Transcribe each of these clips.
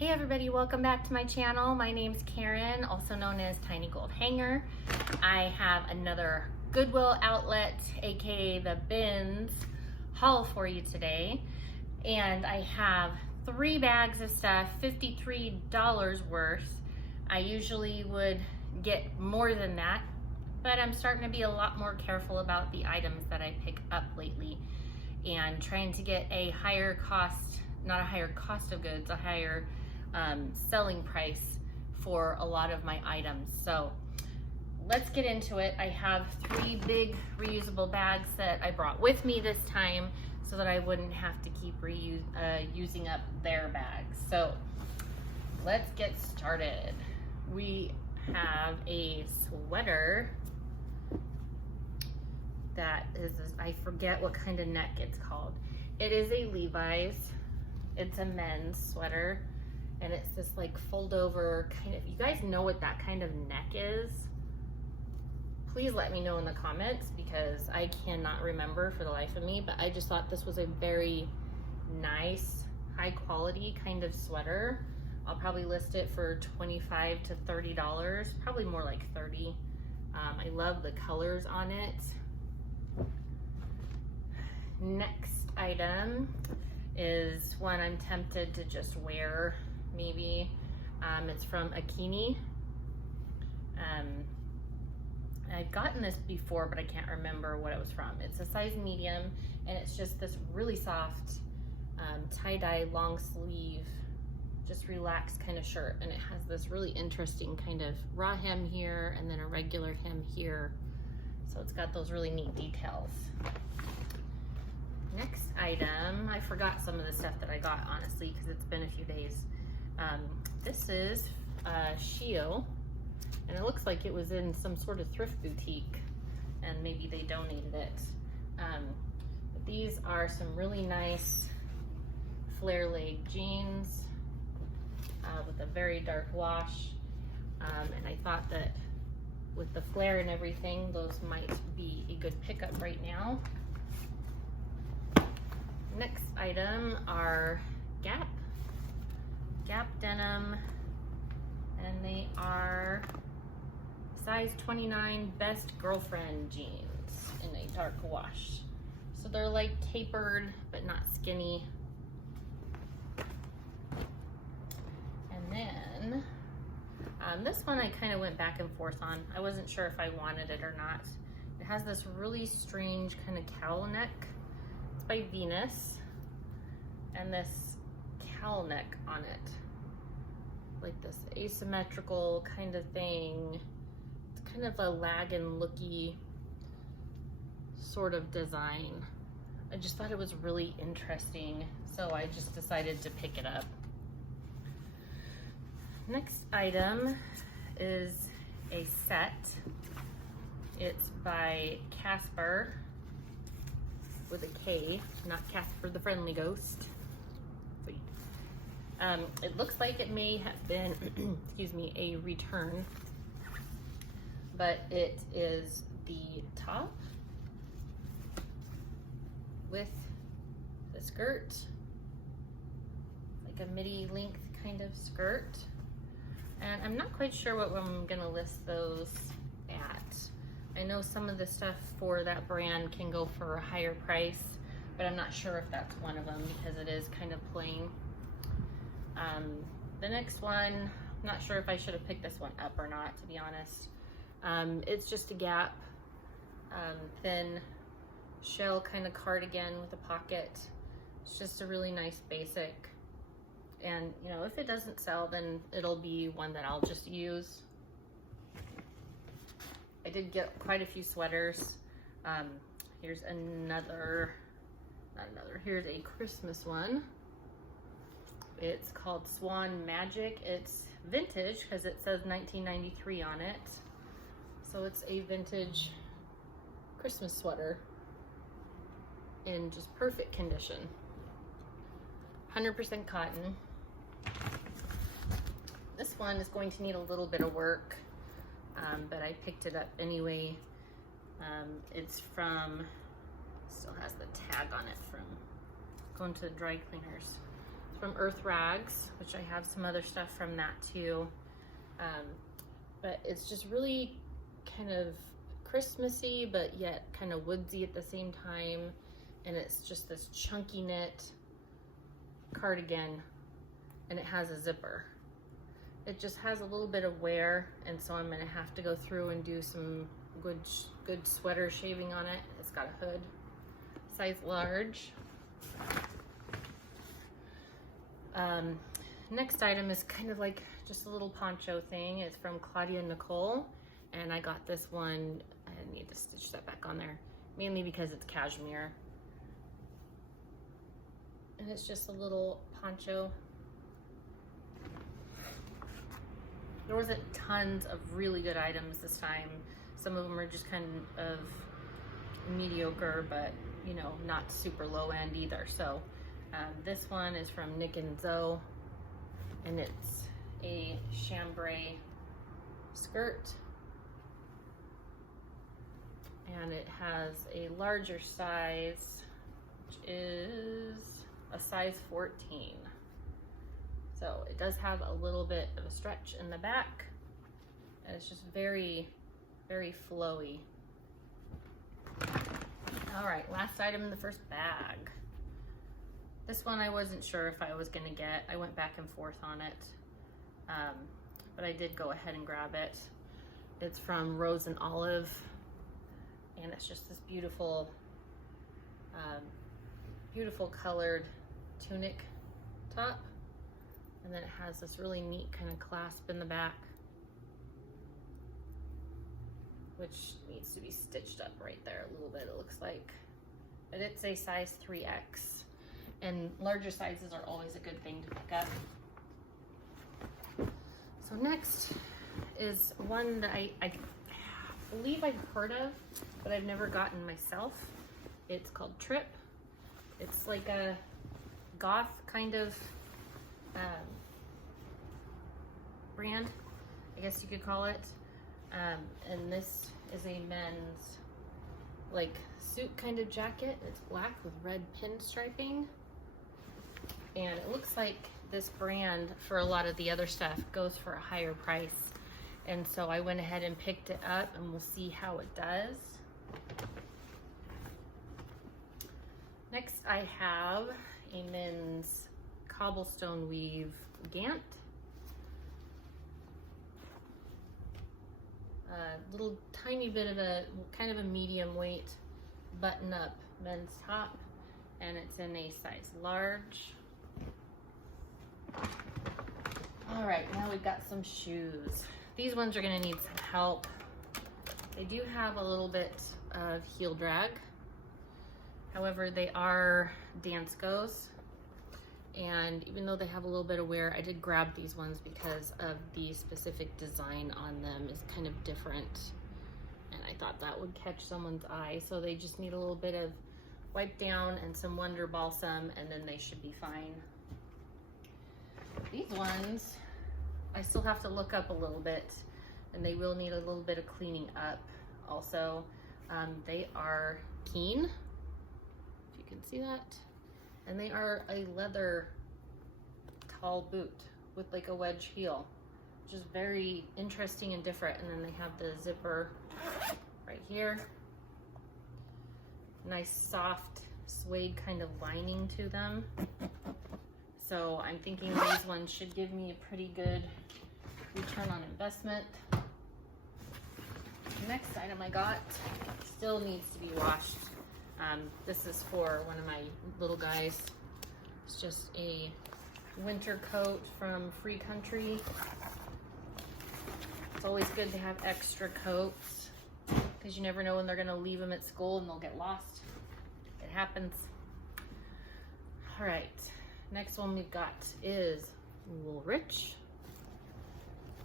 Hey everybody, welcome back to my channel. My name's Karen, also known as Tiny Gold Hanger. I have another Goodwill outlet, aka the bins, haul for you today. And I have 3 bags of stuff, $53 worth. I usually would get more than that, but I'm starting to be a lot more careful about the items that I pick up lately and trying to get a higher cost, not a higher cost of goods, a higher selling price for a lot of my items. So let's get into it. I have 3 big reusable bags that I brought with me this time so that I wouldn't have to keep using up their bags. So let's get started. We have a sweater that is, I forget what kind of neck it's called. It is a Levi's. It's a men's sweater. And it's this like fold over kind of, you guys know what that kind of neck is? Please let me know in the comments because I cannot remember for the life of me, but I just thought this was a very nice, high quality kind of sweater. I'll probably list it for $25 to $30, probably more like 30. I love the colors on it. Next item is one I'm tempted to just wear. Maybe it's from Akini. I've gotten this before, but I can't remember what it was from. It's a size medium, and it's just this really soft tie-dye long sleeve, just relaxed kind of shirt, and it has this really interesting kind of raw hem here and then a regular hem here. So it's got those really neat details. Next item, I forgot some of the stuff that I got, honestly, because it's been a few days. This is Shio, and it looks like it was in some sort of thrift boutique, and maybe they donated it. But these are some really nice flare leg jeans with a very dark wash, and I thought that with the flare and everything, those might be a good pickup right now. Next item are Gap denim, and they are size 29 best girlfriend jeans in a dark wash. So they're like tapered but not skinny. And then this one I kind of went back and forth on. I wasn't sure if I wanted it or not. It has this really strange kind of cowl neck. It's by Venus, and this cowl neck on it, like this asymmetrical kind of thing. It's kind of a laggin' looky sort of design. I just thought it was really interesting, so I just decided to pick it up. Next item is a set. It's by Casper with a K, not Casper the Friendly Ghost. It looks like it may have been, excuse me, a return, but it is the top with the skirt, like a midi length kind of skirt. And I'm not quite sure what I'm gonna list those at. I know some of the stuff for that brand can go for a higher price, but I'm not sure if that's one of them because it is kind of plain. The next one, I'm not sure if I should have picked this one up or not, to be honest. It's just a Gap thin shell kind of cardigan with a pocket. It's just a really nice basic. And you know, if it doesn't sell, then it'll be one that I'll just use. I did get quite a few sweaters. Here's here's a Christmas one. It's called Swan Magic. It's vintage because it says 1993 on it. So it's a vintage Christmas sweater in just perfect condition. 100% cotton. This one is going to need a little bit of work, but I picked it up anyway. It's from, still has the tag on it from going to the dry cleaners. from Earth Rags, which I have some other stuff from that too. But it's just really kind of Christmassy, but yet kind of woodsy at the same time. And it's just this chunky knit cardigan, and it has a zipper. It just has a little bit of wear, and so I'm gonna have to go through and do some good sweater shaving on it. It's got a hood, size large. Next item is kind of like just a little poncho thing. It's from Claudia Nicole, and I got this one. I need to stitch that back on there, mainly because it's cashmere. And it's just a little poncho. There wasn't tons of really good items this time. Some of them are just kind of mediocre, but you know, not super low end either. So this one is from Nick and Zoe, and it's a chambray skirt, and it has a larger size, which is a size 14. So it does have a little bit of a stretch in the back, and it's just very, very flowy. All right, last item in the first bag. This one I wasn't sure if I was gonna get. I went back and forth on it, but I did go ahead and grab it. It's from Rose and Olive, and it's just this beautiful, beautiful colored tunic top. And then it has this really neat kind of clasp in the back, which needs to be stitched up right there a little bit, it looks like. But it's a size 3X, and larger sizes are always a good thing to pick up. So next is one that I believe I've heard of, but I've never gotten myself. It's called Trip. It's like a goth kind of brand, I guess you could call it. And this is a men's like suit kind of jacket. It's black with red pinstriping, and it looks like this brand, for a lot of the other stuff, goes for a higher price, and so I went ahead and picked it up, and we'll see how it does. Next I have a men's cobblestone weave gant. A little tiny bit of a kind of a medium weight button up men's top, and it's in a size large. All right, now we've got some shoes. These ones are gonna need some help. They do have a little bit of heel drag. However, they are Danskos, and even though they have a little bit of wear, I did grab these ones because of the specific design on them is kind of different, and I thought that would catch someone's eye. So they just need a little bit of wipe down and some Wonder Balsam, and then they should be fine. These ones, I still have to look up a little bit, and they will need a little bit of cleaning up also. They are Keen, if you can see that. And they are a leather tall boot with like a wedge heel, which is very interesting and different. And then they have the zipper right here. Nice soft suede kind of lining to them. So I'm thinking these ones should give me a pretty good return on investment. The next item I got still needs to be washed. This is for one of my little guys. It's just a winter coat from Free Country. It's always good to have extra coats because you never know when they're gonna leave them at school and they'll get lost. It happens. All right, next one we've got is Woolrich.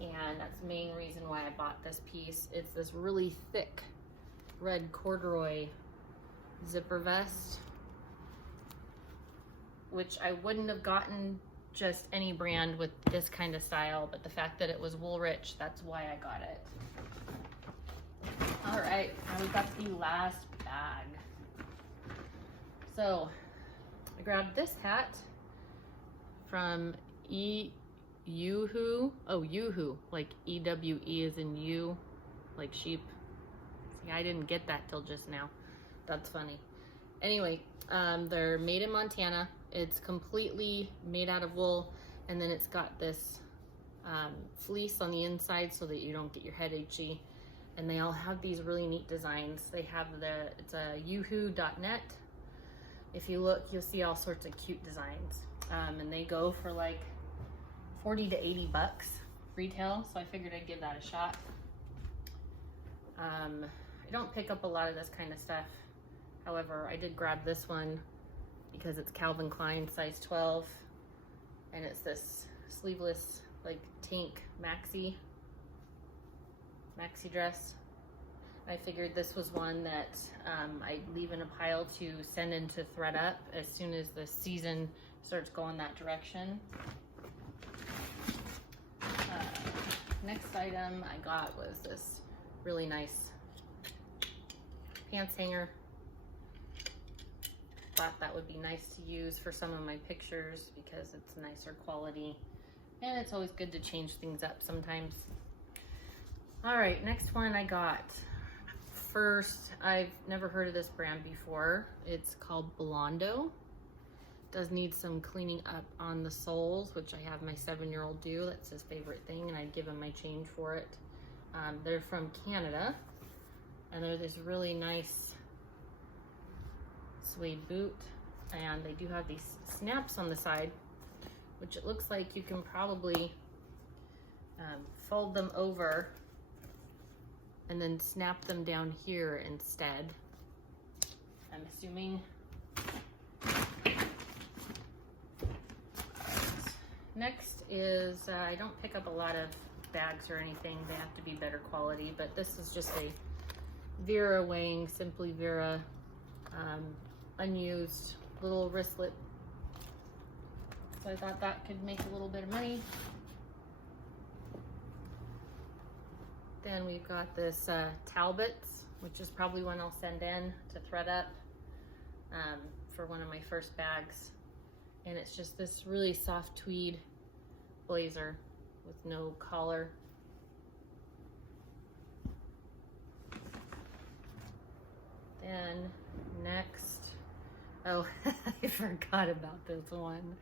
And that's the main reason why I bought this piece. It's this really thick red corduroy zipper vest, which I wouldn't have gotten just any brand with this kind of style, but the fact that it was Woolrich, that's why I got it. All right, now we've got the last bag. So I grabbed this hat from Yoo-hoo. Oh, Yoo-hoo, like E-W-E is in you, like sheep. See, I didn't get that till just now. That's funny. Anyway, they're made in Montana. It's completely made out of wool, and then it's got this fleece on the inside so that you don't get your head itchy. And they all have these really neat designs. They have it's a yoohoo.net. If you look, you'll see all sorts of cute designs. And they go for like 40 to 80 bucks retail, so I figured I'd give that a shot. I don't pick up a lot of this kind of stuff. However, I did grab this one because it's Calvin Klein size 12, and it's this sleeveless like tank maxi dress. I figured this was one that I'd leave in a pile to send into ThredUp as soon as the season starts going that direction. Next item I got was this really nice pants hanger. Thought that would be nice to use for some of my pictures because it's nicer quality, and it's always good to change things up sometimes. All right, next one I got. First, I've never heard of this brand before. It's called Blondo. Does need some cleaning up on the soles, which I have my 7-year-old do. That's his favorite thing, and I'd give him my change for it. They're from Canada, and they're this really nice suede boot, and they do have these snaps on the side, which it looks like you can probably fold them over and then snap them down here instead, I'm assuming. Next is, I don't pick up a lot of bags or anything. They have to be better quality, but this is just a Vera Wang, Simply Vera, unused little wristlet. So I thought that could make a little bit of money. Then we've got this Talbots, which is probably one I'll send in to ThredUp for one of my first bags. And it's just this really soft tweed blazer with no collar. Then next, oh, I forgot about this one.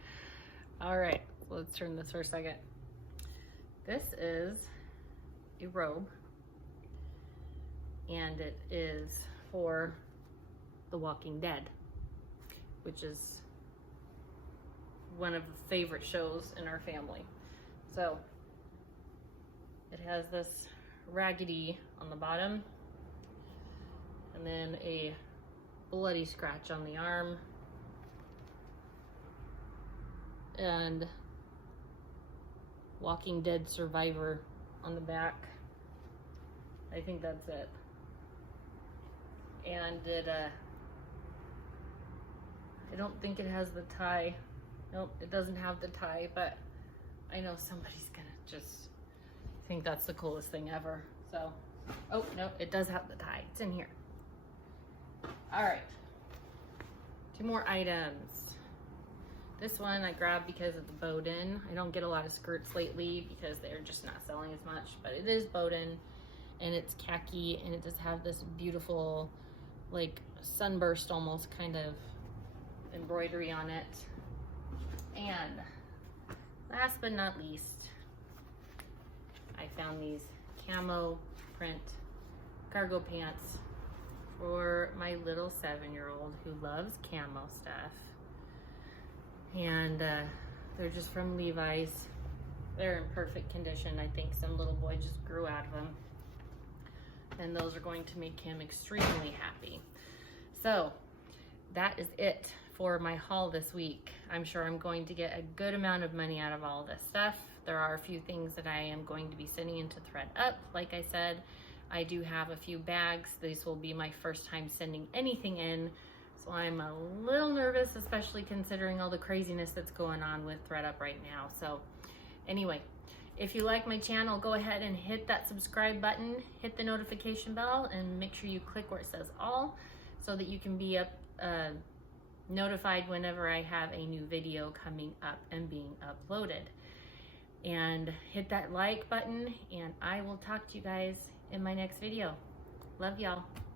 All right, let's turn this for a second. This is a robe, and it is for The Walking Dead, which is one of the favorite shows in our family. So it has this raggedy on the bottom, and then a bloody scratch on the arm, and Walking Dead survivor on the back. I think that's it. And it I don't think it has the tie. Nope, it doesn't have the tie, but I know somebody's gonna just think that's the coolest thing ever. So, oh no, it does have the tie. It's in here. All right, 2 more items. This one I grabbed because of the Bowden. I don't get a lot of skirts lately because they're just not selling as much, but it is Bowden, and it's khaki, and it does have this beautiful, like, sunburst almost kind of embroidery on it. And last but not least, I found these camo print cargo pants for my little 7-year-old who loves camo stuff. And they're just from Levi's. They're in perfect condition. I think some little boy just grew out of them. And those are going to make him extremely happy. So that is it for my haul this week. I'm sure I'm going to get a good amount of money out of all this stuff. There are a few things that I am going to be sending into ThredUp. Like I said, I do have a few bags. This will be my first time sending anything in, so I'm a little nervous, especially considering all the craziness that's going on with ThredUp right now. So anyway, if you like my channel, go ahead and hit that subscribe button, hit the notification bell, and make sure you click where it says all so that you can be notified whenever I have a new video coming up and being uploaded. And hit that like button, and I will talk to you guys in my next video. Love y'all.